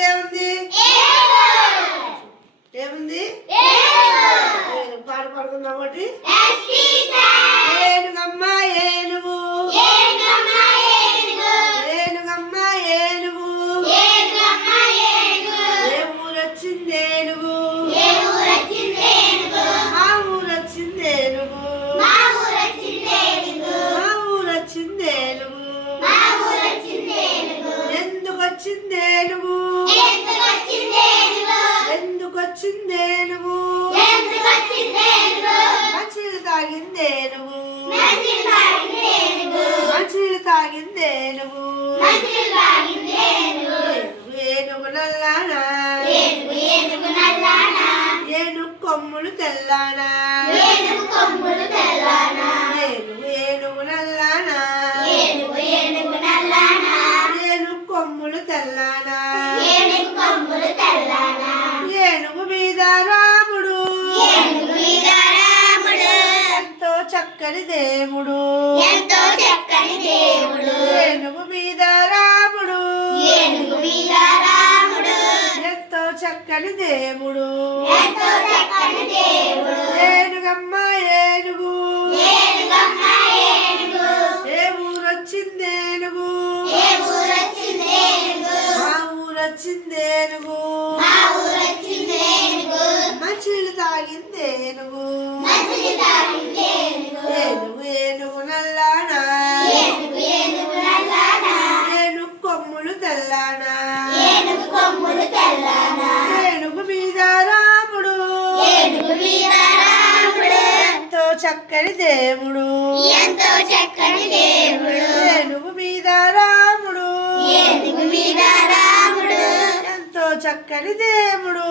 మధ్యలో ఏముంది? ఏముంది? పాట పాడుకుందాం ఒకటి. ఏనుగమ్మ ఏనుగు, ఏనుగమ్మ ఏనుగు, ఏ ఊరొచ్చింది ఏనుగు? మా ఊరొచ్చింది ఏనుగు, మా ఊరొచ్చింది ఏనుగు. ఎందుకు వచ్చింది ఏనుగు? ఎందుకు వచ్చింది ఏనుగు? మంచినీళ్ళు తాగింది ఏనుగు, మంచినీళ్ళు తాగింది ఏనుగు. ఏనుగు నల్లానా, ఏనుగు కొమ్ములు తెల్లానా, ఏనుగు ఏనుగు నల్లానా, ఏనుగు కొమ్ములు తెల్లానా. ఏనుగు మీద రాముడు, ఎంతో చక్కని దేవుడు, ఏనుగు మీద రాముడు, ఎంతో చక్కని దేవుడు. ఏనుగమ్మ ఏనుగు, ఏ ఊరొచ్చింది ఏనుగు? మా ఊరొచ్చింది ఏనుగు, మంచినీళ్ళు తాగింది ఏనుగు. ఏనుగు ఏనుగు నల్లానా, ఏనుగు కొమ్ములు తెల్లానా, ఏనుగు మీద రాముడు, ఎంతో చక్కని దేవుడు, ఏనుగు మీద రాముడు, ఎంతో చక్కని దేవుడు.